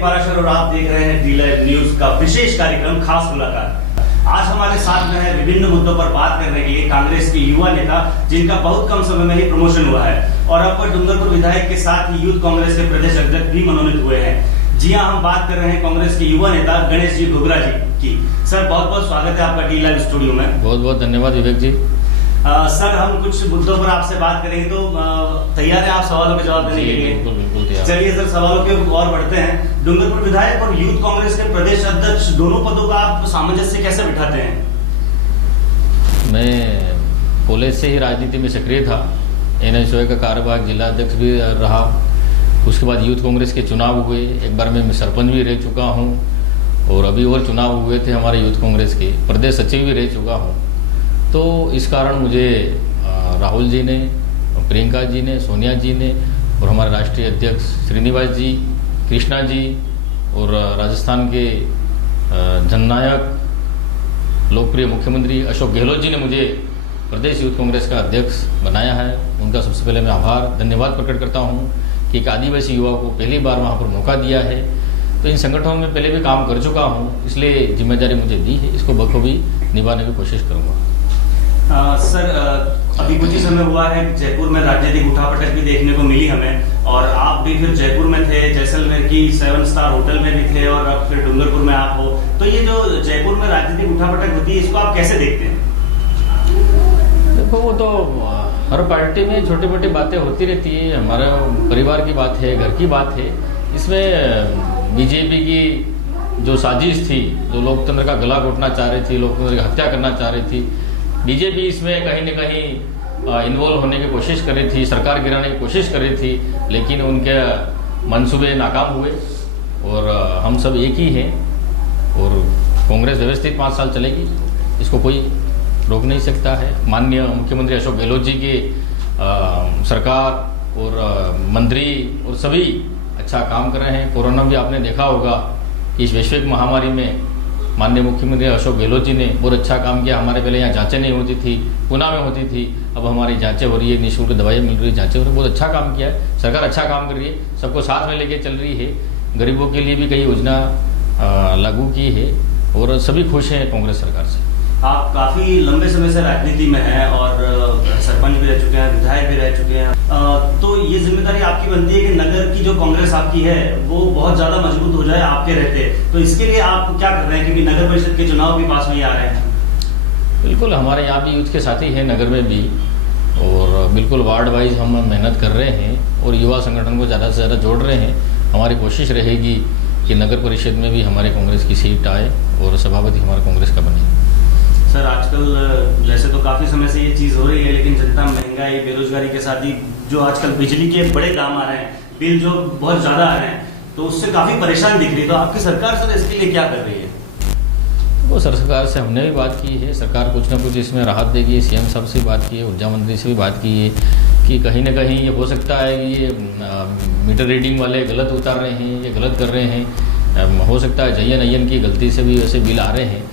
पाराशर और आप देख रहे हैं डी-लाइव न्यूज का विशेष कार्यक्रम खास मुलाकात। आज हमारे साथ में है विभिन्न मुद्दों पर बात करने के लिए कांग्रेस के युवा नेता जिनका बहुत कम समय में ही प्रमोशन हुआ है और अब डूंगरपुर विधायक के साथ ही यूथ कांग्रेस के प्रदेश अध्यक्ष भी मनोनीत हुए हैं। जी हाँ, हम बात कर रहे हैं कांग्रेस के युवा नेता गणेश जी घुघरा जी की। सर, बहुत बहुत स्वागत है आपका डी-लाइव स्टूडियो में। बहुत बहुत धन्यवाद विवेक जी। सर, हम कुछ मुद्दों पर आपसे बात करेंगे, तो तैयार है आप सवालों के जवाब देने के लिए? बिल्कुल तैयार। चलिए सर, सवालों के और बढ़ते हैं। डूंगरपुर विधायक और यूथ कांग्रेस के प्रदेश अध्यक्ष दोनों पदों का आप सामंजस्य कैसे बिठाते हैं? मैं कॉलेज से ही राजनीति में सक्रिय था। NSY का कार्यवाहक जिला अध्यक्ष भी रहा। उसके बाद यूथ कांग्रेस के चुनाव हुए, एक बार मैं सरपंच भी रह चुका हूँ और अभी और चुनाव हुए थे हमारे यूथ कांग्रेस के, प्रदेश सचिव भी रह चुका हूँ। तो इस कारण मुझे राहुल जी ने, प्रियंका जी ने, सोनिया जी ने और हमारे राष्ट्रीय अध्यक्ष श्रीनिवास जी, कृष्णा जी और राजस्थान के जननायक लोकप्रिय मुख्यमंत्री अशोक गहलोत जी ने मुझे प्रदेश यूथ कांग्रेस का अध्यक्ष बनाया है। उनका सबसे पहले मैं आभार धन्यवाद प्रकट करता हूँ कि एक आदिवासी युवा को पहली बार वहाँ पर मौका दिया है। तो इन संगठनों में पहले भी काम कर चुका हूँ, इसलिए जिम्मेदारी मुझे दी है, इसको बखूबी निभाने की कोशिश करूँगा। सर, अभी कुछ ही समय हुआ है जयपुर में राजनीतिक उठापटक भी देखने को मिली हमें, और आप भी फिर जयपुर में थे, जैसलमेर की 7 स्टार होटल में भी थे और अब फिर डूंगरपुर में आप हो। तो ये जो जयपुर में राजनीतिक उठापटक होती है, इसको आप कैसे देखते हैं? देखो, वो तो हर पार्टी में छोटी मोटी बातें होती रहती है। हमारे परिवार की बात है, घर की बात है। इसमें बीजेपी की जो साजिश थी, जो लोकतंत्र का गला घोटना चाह रही थी, लोकतंत्र की हत्या करना चाह रही थी, बीजेपी इसमें कहीं न कहीं इन्वॉल्व होने की कोशिश कर रही थी, सरकार गिराने की कोशिश कर रही थी, लेकिन उनके मंसूबे नाकाम हुए और हम सब एक ही हैं और कांग्रेस व्यवस्थित 5 साल चलेगी, इसको कोई रोक नहीं सकता है। माननीय मुख्यमंत्री अशोक गहलोत जी की सरकार और मंत्री और सभी अच्छा काम कर रहे हैं। कोरोना भी आपने देखा होगा कि इस वैश्विक महामारी में माननीय मुख्यमंत्री अशोक गहलोत जी ने बहुत अच्छा काम किया। हमारे पहले यहाँ जांचें नहीं होती थी, पुणे में होती थी, अब हमारी जांचें हो रही है, निःशुल्क दवाइयाँ मिल रही है, जांचें हो रही है। बहुत अच्छा काम किया है, सरकार अच्छा काम कर रही है, सबको साथ में लेके चल रही है। गरीबों के लिए भी कई योजना लागू की है और सभी खुश हैं कांग्रेस सरकार से। आप काफी लंबे समय से राजनीति में हैं और सरपंच भी रह चुके हैं, विधायक भी रह चुके हैं, तो ये जिम्मेदारी आपकी बनती है कि नगर की जो कांग्रेस आपकी है वो बहुत ज्यादा मजबूत हो जाए आपके रहते। तो इसके लिए आप क्या कर रहे हैं, क्योंकि नगर परिषद के चुनाव भी पास में ही आ रहे हैं? बिल्कुल, हमारे यहाँ भी यूथ के साथी हैं नगर में भी, और बिल्कुल वार्ड वाइज हम मेहनत कर रहे हैं और युवा संगठन को ज़्यादा से ज़्यादा जोड़ रहे हैं। हमारी कोशिश रहेगी कि नगर परिषद में भी हमारे कांग्रेस की सीट आए और सभापति हमारा कांग्रेस का बने। सर, आजकल वैसे तो काफी समय से ये चीज हो रही है, लेकिन जनता महंगाई, बेरोजगारी के साथ ही जो आजकल बिजली के बड़े दाम आ रहे हैं, बिल जो बहुत ज्यादा आ रहे हैं, तो उससे काफी परेशान दिख रही है। तो आपकी सरकार सर इसके लिए क्या कर रही है? वो सरकार से हमने भी बात की है, सरकार कुछ ना कुछ इसमें राहत देगी। CM साहब से भी बात की है, ऊर्जा मंत्री से भी बात की है कि कहीं ना कहीं ये हो सकता है कि ये मीटर रीडिंग वाले गलत उतार रहे हैं, ये गलत कर रहे हैं। हो सकता है जयन अयन की गलती से भी वैसे बिल आ रहे हैं।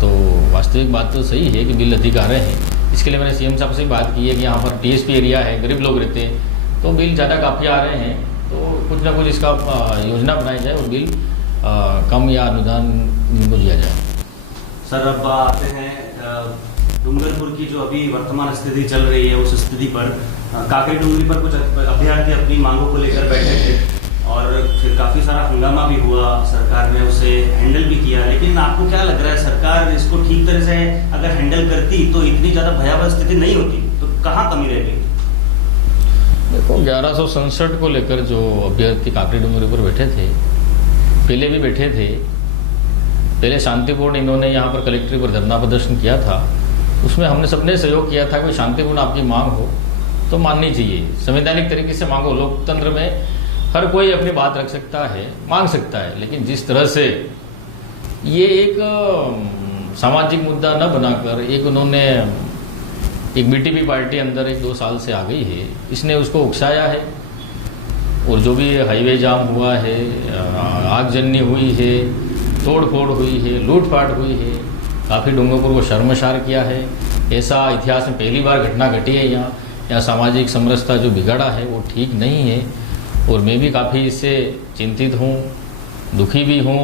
तो वास्तविक बात तो सही है कि बिल अधिक आ रहे हैं। इसके लिए मैंने CM साहब से बात की है कि यहाँ पर TSP एरिया है, गरीब लोग रहते हैं, तो बिल ज़्यादा काफ़ी आ रहे हैं, तो कुछ ना कुछ इसका योजना बनाई जाए और बिल कम या अनुदान इनको दिया जाए। सर, अब आते हैं डूंगरपुर की जो अभी वर्तमान स्थिति चल रही है, उस स्थिति पर काकरी डूंगरी पर कुछ अभ्यर्थी अपनी मांगों को लेकर बैठे थे और फिर काफी सारा हंगामा भी हुआ, सरकार ने उसे हैंडल भी किया। लेकिन आपको क्या लग रहा है, सरकार इसको ठीक तरह से अगर हैंडल करती तो इतनी ज्यादा भयावह स्थिति नहीं होती? तो कहाँ कमी रह गई? देखो, 1167 को लेकर जो अभ्यर्थी काकरी डूंगरी पर बैठे थे, पहले भी बैठे थे, पहले शांतिपूर्ण इन्होंने यहाँ पर कलेक्ट्रेट पर धरना प्रदर्शन किया था। उसमें हमने सबने सहयोग किया था कि शांतिपूर्ण आपकी मांग हो तो माननी चाहिए, संवैधानिक तरीके से मांगो। लोकतंत्र में हर कोई अपनी बात रख सकता है, मांग सकता है, लेकिन जिस तरह से ये एक सामाजिक मुद्दा न बनाकर एक उन्होंने एक BTP पार्टी अंदर 1-2 साल से आ गई है, इसने उसको उकसाया है। और जो भी हाईवे जाम हुआ है, आगजनी हुई है, तोड़ फोड़ हुई है, लूटपाट हुई है, काफ़ी डूंगरपुर को शर्मसार किया है। ऐसा इतिहास में पहली बार घटना घटी है यहाँ सामाजिक समरसता जो बिगड़ा है वो ठीक नहीं है और मैं भी काफ़ी इससे चिंतित हूँ। दुखी भी हूँ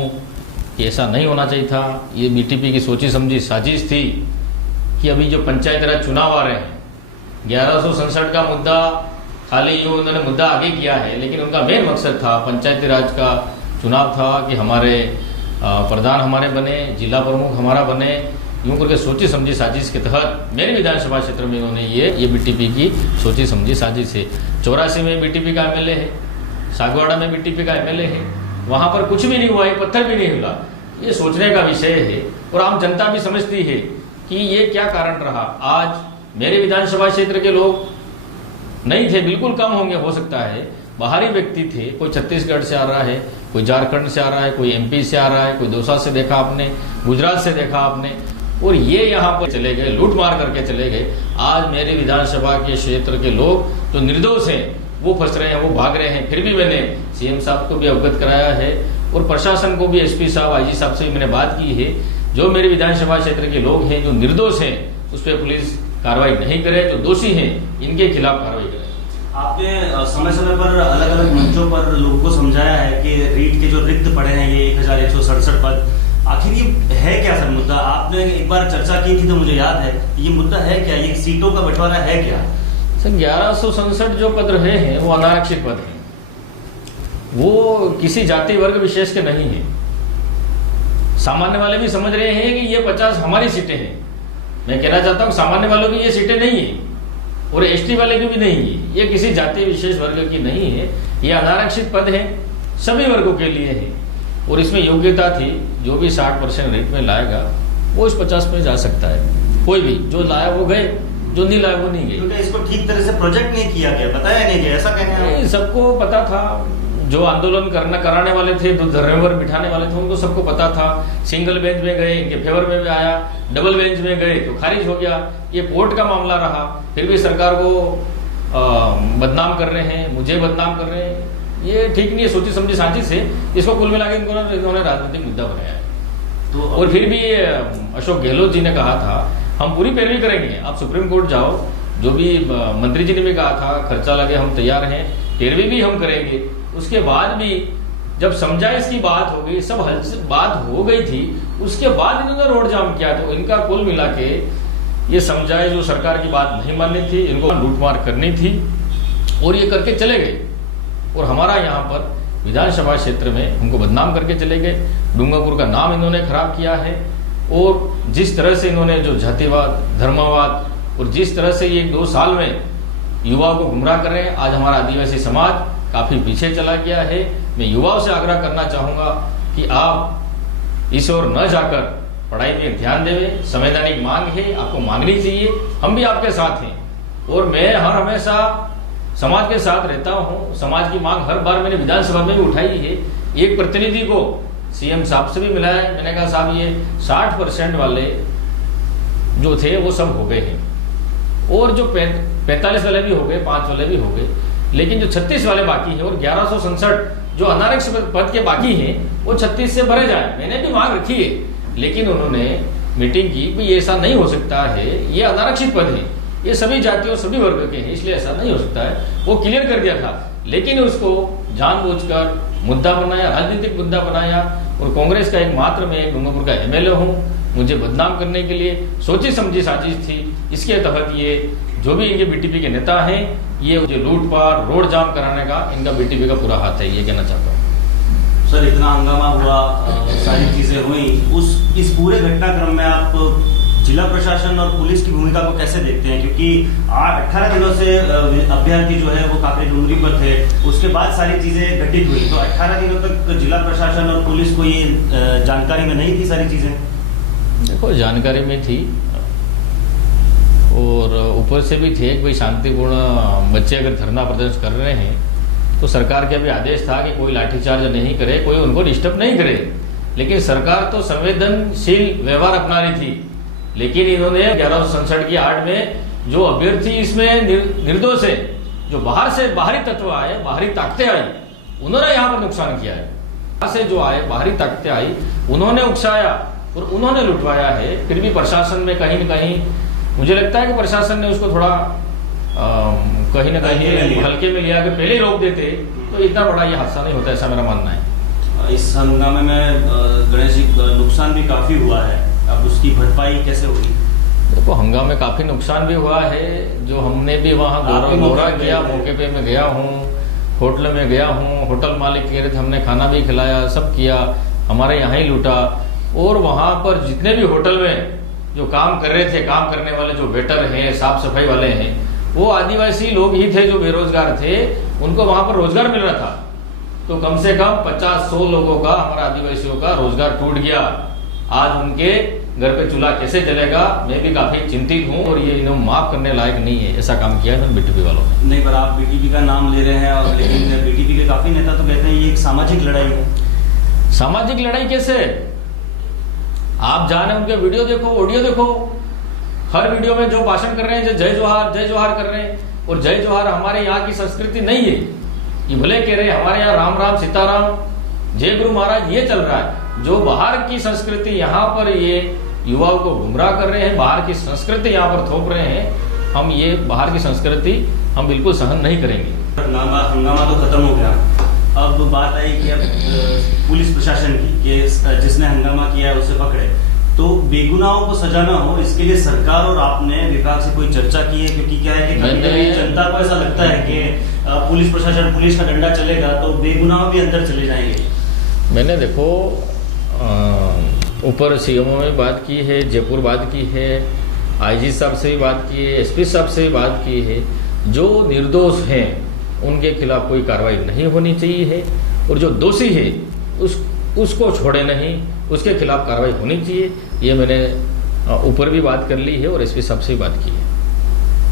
कि ऐसा नहीं होना चाहिए था। ये बीटीपी की सोची समझी साजिश थी कि अभी जो पंचायत राज चुनाव आ रहे हैं, 1167 का मुद्दा खाली यूँ उन्होंने मुद्दा आगे किया है, लेकिन उनका मेन मकसद था पंचायती राज का चुनाव था कि हमारे प्रधान हमारे बने, जिला प्रमुख हमारा बने। यूँ करके सोची समझी साजिश के तहत मेरे विधानसभा क्षेत्र में इन्होंने ये बीटीपी की सोची समझी साजिश है। 84 में बीटीपी का एमएलए है, सागवाड़ा में बीटीपी का एमएलए है, वहाँ पर कुछ भी नहीं हुआ, एक पत्थर भी नहीं हिला। ये सोचने का विषय है और आम जनता भी समझती है कि ये क्या कारण रहा। आज मेरे विधानसभा क्षेत्र के लोग नहीं थे, बिल्कुल कम होंगे, हो सकता है बाहरी व्यक्ति थे, कोई छत्तीसगढ़ से आ रहा है, कोई झारखंड से आ रहा है, कोई एमपी से आ रहा है, कोई दौसा से देखा आपने, गुजरात से देखा आपने, और ये यहाँ पर चले गए, लूट मार करके चले गए। आज मेरे विधानसभा के क्षेत्र के लोग जो निर्दोष हैं वो फंस रहे हैं, वो भाग रहे हैं। फिर भी मैंने सीएम साहब को भी अवगत कराया है और प्रशासन को भी, एसपी साहब, आईजी साहब से भी मैंने बात की है। जो मेरे विधानसभा क्षेत्र के लोग हैं जो निर्दोष हैं उस पर पुलिस कार्रवाई नहीं करे, जो दोषी हैं इनके खिलाफ कार्रवाई करे। आपने समय समय पर अलग अलग मंचों पर लोगों को समझाया है कि रीट के जो रिक्त पड़े हैं ये 1167 पद, आखिर ये है क्या सर मुद्दा? आपने एक बार चर्चा की थी तो मुझे याद है, ये मुद्दा है क्या, ये सीटों का बंटवारा है क्या? सर 1167 जो पद रहे हैं वो अनारक्षित पद हैं, वो किसी जाति वर्ग विशेष के नहीं है। सामान्य वाले भी समझ रहे हैं कि ये 50 हमारी सीटें हैं। मैं कहना चाहता हूँ सामान्य वालों की ये सीटें नहीं है और एसटी वाले की भी नहीं है, ये किसी जाति विशेष वर्ग की नहीं है, ये अनारक्षित पद है, सभी वर्गों के लिए है। और इसमें योग्यता थी, जो भी 60% रेट में लाएगा वो इस 50 में जा सकता है। कोई भी जो लाया वो गए, जो नहीं लाया वो नहीं गए। क्योंकि इसको ठीक तरह से प्रोजेक्ट नहीं किया गया, बताया नहीं गया, ऐसा कहना है? सबको पता था, जो आंदोलन कराने वाले थे, जो धरने पर बिठाने वाले थे, उनको सबको पता था। सिंगल बेंच में गए, इनके फेवर में भी आया, डबल बेंच में गए तो खारिज हो गया। ये कोर्ट का मामला रहा, फिर भी सरकार को बदनाम कर रहे हैं, मुझे बदनाम कर रहे हैं। ये ठीक नहीं है, सोची समझी साजिश से इसको कुल मिला के इन्होंने राजनीतिक मुद्दा बनाया है। तो और फिर भी अशोक गहलोत जी ने कहा था हम पूरी पैरवी करेंगे, आप सुप्रीम कोर्ट जाओ, जो भी मंत्री जी ने भी कहा था खर्चा लगे हम तैयार हैं, पैरवी भी हम करेंगे। उसके बाद भी जब समझाइश की बात हो गई, सब बात हो गई थी, उसके बाद इन्होंने रोड जाम किया। तो इनका कुल मिला के ये समझाइश जो सरकार की बात नहीं माननी थी, इनको लूटमार करनी थी और ये करके चले गए। और हमारा यहाँ पर विधानसभा क्षेत्र में हमको बदनाम करके चले गए, डूंगरपुर का नाम इन्होंने खराब किया है। और जिस तरह से इन्होंने जो जातिवाद, धर्मवाद और जिस तरह से ये 2 साल में युवाओं को गुमराह कर रहे हैं, आज हमारा आदिवासी समाज काफी पीछे चला गया है। मैं युवाओं से आग्रह करना चाहूंगा कि आप इस ओर न जाकर पढ़ाई में ध्यान देवें। संवैधानिक मांग है, आपको मांगनी चाहिए, हम भी आपके साथ हैं। और मैं हमेशा समाज के साथ रहता हूं। समाज की मांग हर बार मैंने विधानसभा में भी उठाई है। एक प्रतिनिधि को सीएम साहब से भी मिला है, मैंने कहा साहब ये 60% वाले जो थे वो सब हो गए हैं और जो 45 वाले भी हो गए, 5 वाले भी हो गए, लेकिन जो 36 वाले बाकी है और 1167 जो अनारक्षित पद के बाकी हैं वो 36 से भरे जाए। मैंने भी मांग रखी है, लेकिन उन्होंने मीटिंग की कि ऐसा नहीं हो सकता है, ये अनारक्षित पद है, ये सभी जातियों सभी वर्ग के हैं, इसलिए ऐसा नहीं हो सकता है। वो क्लियर कर दिया था, लेकिन उसको जानबूझकर मुद्दा बनाया, राजनीतिक मुद्दा बनाया। और कांग्रेस का एक मात्र मैं एक डूंगरपुर का एमएलए हूँ, मुझे बदनाम करने के लिए सोची समझी साजिश थी। इसके तहत ये जो भी इनके बीटीपी के नेता हैं, ये लूटपाट, रोड जाम कराने का इनका बीटीपी का पूरा हाथ है, ये कहना चाहता हूँ। सर इतना हंगामा हुआ, सारी चीजें हुई, इस पूरे घटनाक्रम में आप जिला प्रशासन और पुलिस की भूमिका को कैसे देखते हैं? क्योंकि 18 दिनों से अभ्यर्थी जो है वो काकरी डूंगरी पर थे, उसके बाद सारी चीजें घटित हुई, तो 18 दिनों तक जिला प्रशासन और पुलिस को ये जानकारी में नहीं थी सारी चीजें? देखो जानकारी में थी और ऊपर से भी थे कि भाई शांतिपूर्ण बच्चे अगर धरना प्रदर्शन कर रहे हैं तो सरकार के भी आदेश था कि कोई लाठीचार्ज नहीं करे, कोई उनको डिस्टर्ब नहीं करे। लेकिन सरकार तो संवेदनशील व्यवहार अपना रही थी, लेकिन इन्होंने 1167 की आड़ में जो अभ्यर्थी इसमें निर्दोष है, जो बाहर से बाहरी तत्व आए, बाहरी ताकतें आई, उन्होंने यहाँ पर नुकसान किया है। बाहर से जो आए, बाहरी ताकतें आई, उन्होंने उकसाया और उन्होंने लुटवाया है। फिर भी प्रशासन में कहीं न कहीं मुझे लगता है कि प्रशासन ने उसको थोड़ा कहीं न कहीं हल्के में लिया, अगर पहले रोक देते तो इतना बड़ा ये हादसा नहीं होता, ऐसा मेरा मानना है। इस हंगामे में गणेश जी नुकसान भी काफी हुआ है, अब उसकी भरपाई कैसे होगी? देखो, हंगामे काफी नुकसान भी हुआ है। जो हमने भी वहाँ दौरा किया, मौके पे मैं गया हूँ, होटल में गया हूँ, होटल मालिक कह रहे थे, हमने खाना भी खिलाया, सब किया, हमारे यहाँ ही लूटा। और वहाँ पर जितने भी होटल में जो काम कर रहे थे, काम करने वाले जो वेटर हैं, साफ सफाई वाले हैं, वो आदिवासी लोग ही थे जो बेरोजगार थे, उनको वहाँ पर रोजगार मिल रहा था। तो कम से कम 50-100 लोगों का, हमारा आदिवासियों का रोजगार टूट गया। आज उनके घर पे चूल्हा कैसे जलेगा, मैं भी काफी चिंतित हूँ। और ये इन्हें माफ करने लायक नहीं है, ऐसा काम किया है बीटीपी वालों ने। नहीं, पर आप बीटीपी का नाम ले रहे हैं, और लेकिन बीटीपी के काफी नेता तो कहते हैं ये एक सामाजिक लड़ाई है। सामाजिक लड़ाई कैसे? आप जाने उनके वीडियो देखो, ऑडियो देखो, हर वीडियो में जो भाषण कर रहे हैं, जो जय जोहार कर रहे हैं। और जय जोहार हमारे यहाँ की संस्कृति नहीं है। ये भले कह रहे हैं हमारे यहाँ राम राम सीताराम, जय गुरु महाराज, ये चल रहा है। जो बाहर की संस्कृति यहाँ पर ये युवाओं को गुमराह कर रहे हैं, बाहर की संस्कृति यहाँ पर थोप रहे हैं, हम ये बाहर की संस्कृति हम बिल्कुल सहन नहीं करेंगे। हंगामा तो खत्म हो गया, अब बात आई कि अब पुलिस प्रशासन की, कि जिसने हंगामा किया है उसे पकड़े। तो बेगुनाहों को सजा ना हो, इसके लिए सरकार और आपने विभाग से कोई चर्चा की है? क्योंकि क्या है कि कभी-कभी जनता को ऐसा लगता है कि पुलिस प्रशासन, पुलिस का डंडा चलेगा तो बेगुनाह भी अंदर चले जाएंगे। मैंने देखो ऊपर सीएमओ में बात की है, जयपुर बात की है, आईजी साहब से भी बात की है, एसपी साहब से भी बात की है। जो निर्दोष हैं उनके खिलाफ कोई कार्रवाई नहीं होनी चाहिए है, और जो दोषी है उसको छोड़े नहीं, उसके खिलाफ कार्रवाई होनी चाहिए। ये मैंने ऊपर भी बात कर ली है और एसपी साहब से भी बात की है।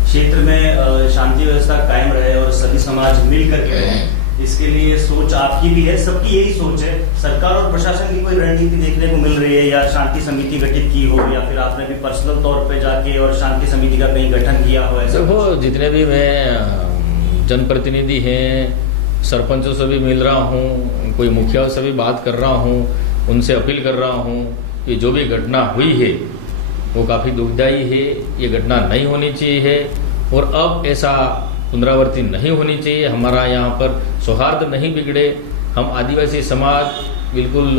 क्षेत्र में शांति व्यवस्था कायम रहे और सभी समाज मिल करके रहे, इसके लिए सोच आपकी भी है, सबकी यही सोच है। सरकार और प्रशासन की कोई रणनीति देखने को मिल रही है, या शांति समिति गठित की हो, या फिर आपने भी पर्सनल तौर पे जाके और शांति समिति का कहीं गठन किया हो? देखो, जितने भी मैं जनप्रतिनिधि हैं, सरपंचों से भी मिल रहा हूँ, कोई मुखियाओं से भी बात कर रहा हूँ, उनसे अपील कर रहा हूँ कि जो भी घटना हुई है वो काफ़ी दुखदायी है, ये घटना नहीं होनी चाहिए है, और अब ऐसा पुनरावृत्ति नहीं होनी चाहिए। हमारा यहाँ पर सौहार्द नहीं बिगड़े। हम आदिवासी समाज बिल्कुल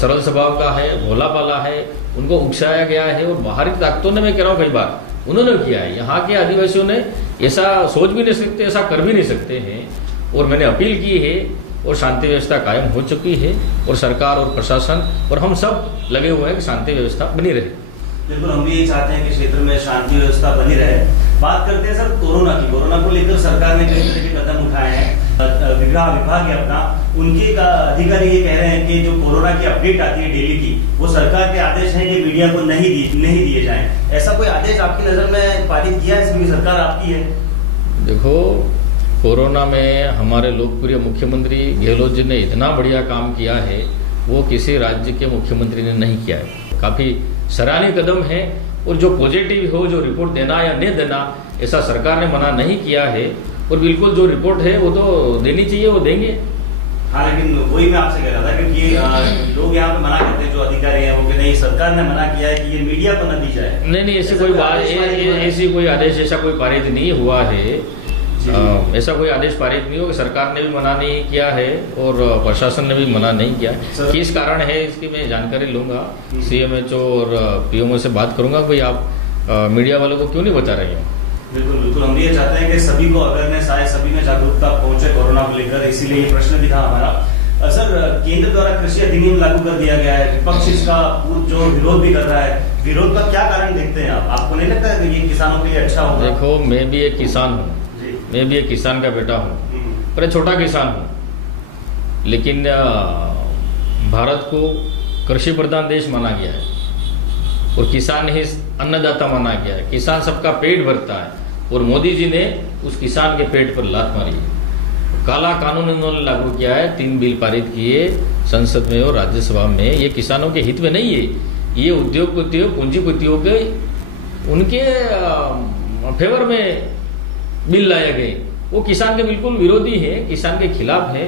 सरल स्वभाव का है, भोला भाला है, उनको उकसाया गया है, और बाहरी ताकतों ने, मैं कह रहा हूँ कई बार, उन्होंने किया है। यहाँ के आदिवासियों ने ऐसा सोच भी नहीं सकते, ऐसा कर भी नहीं सकते हैं। और मैंने अपील की है, और शांति व्यवस्था कायम हो चुकी है, और सरकार और प्रशासन और हम सब लगे हुए हैं कि शांति व्यवस्था बनी रहे। बिल्कुल, हम भी यही चाहते हैं कि क्षेत्र में शांति व्यवस्था बनी रहे। बात करते हैं सर कोरोना की। कोरोना को लेकर सरकार ने कई तरह के कदम उठाए हैं। विभाग है अपना, उनके अधिकारी ये कह रहे हैं कि जो कोरोना की अपडेट आती है डेली की, वो सरकार के आदेश हैं कि मीडिया को नहीं दिए जाएं। ऐसा कोई आदेश आपकी नजर में पारित किया है? इसमें सरकार आपकी है? देखो, कोरोना में हमारे लोकप्रिय मुख्यमंत्री गहलोत जी ने इतना बढ़िया काम किया है, वो किसी राज्य के मुख्यमंत्री ने नहीं किया है। काफी सराहनीय कदम है, और जो पॉजिटिव हो, जो रिपोर्ट देना या नहीं देना, ऐसा सरकार ने मना नहीं किया है, और बिल्कुल जो रिपोर्ट है वो तो देनी चाहिए, वो देंगे। हाँ, लेकिन वही मैं आपसे कह रहा था, क्योंकि लोग यहाँ पे मना करते हैं, जो अधिकारी हैं वो कहते हैं सरकार ने मना किया है कि ये मीडिया को न दी जाए। नहीं, ऐसी कोई बात, ऐसी कोई आदेश ऐसा कोई पारित नहीं हुआ है। ऐसा कोई आदेश पारित नहीं हो, सरकार ने भी मना नहीं किया है और प्रशासन ने भी मना नहीं किया। किस कारण है इसकी मैं जानकारी लूंगा, सीएमएचओ और पीएमओ से बात करूंगा। भाई आप मीडिया वालों को क्यों नहीं बता रहे हो? बिल्कुल बिल्कुल, हम ये चाहते हैं कि सभी को अवेयरनेस आए, सभी में जागरूकता पहुंचे कोरोना को लेकर, इसीलिए ये प्रश्न भी था हमारा। सर, केंद्र द्वारा कृषि अधिनियम लागू कर दिया गया है, विपक्ष इसका जो विरोध भी कर रहा है, विरोध का क्या कारण देखते हैं आप? आपको नहीं लगता है कि ये किसानों के लिए अच्छा होगा? देखो, मैं भी एक किसान हूँ, मैं भी एक किसान का बेटा हूँ, पर एक छोटा किसान हूँ, लेकिन भारत को कृषि प्रधान देश माना गया है, और किसान ही अन्नदाता माना गया है। किसान सबका पेट भरता है, और मोदी जी ने उस किसान के पेट पर लात मारी है। काला कानून इन्होंने लागू किया है, 3 बिल पारित किए संसद में और राज्यसभा में। ये किसानों के हित में नहीं है, ये उद्योगपतियों, पूंजीपतियों के उनके फेवर में बिल लाए गए। वो किसान के बिल्कुल विरोधी है, किसान के खिलाफ है।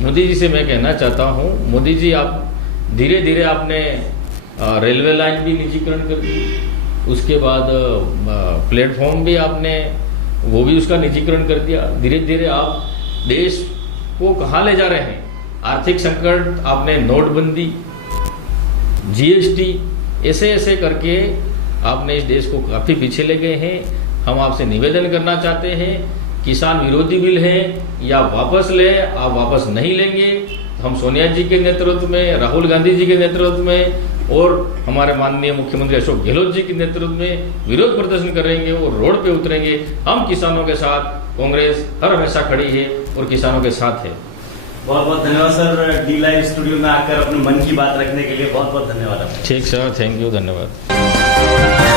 मोदी जी से मैं कहना चाहता हूँ, मोदी जी आप धीरे धीरे आपने रेलवे लाइन भी निजीकरण कर दी, उसके बाद प्लेटफॉर्म भी आपने वो भी उसका निजीकरण कर दिया। धीरे धीरे आप देश को कहाँ ले जा रहे हैं? आर्थिक संकट, आपने नोटबंदी, जीएसटी, ऐसे करके आपने इस देश को काफी पीछे ले गए हैं। हम आपसे निवेदन करना चाहते हैं, किसान विरोधी बिल है या वापस ले, आप वापस नहीं लेंगे तो हम सोनिया जी के नेतृत्व में, राहुल गांधी जी के नेतृत्व में और हमारे माननीय मुख्यमंत्री अशोक गहलोत जी के नेतृत्व में विरोध प्रदर्शन करेंगे और रोड पे उतरेंगे। हम किसानों के साथ, कांग्रेस हर हमेशा खड़ी है और किसानों के साथ है। बहुत बहुत धन्यवाद सर, डी लाइव स्टूडियो में आकर अपने मन की बात रखने के लिए बहुत बहुत धन्यवाद। ठीक सर, थैंक यू, धन्यवाद।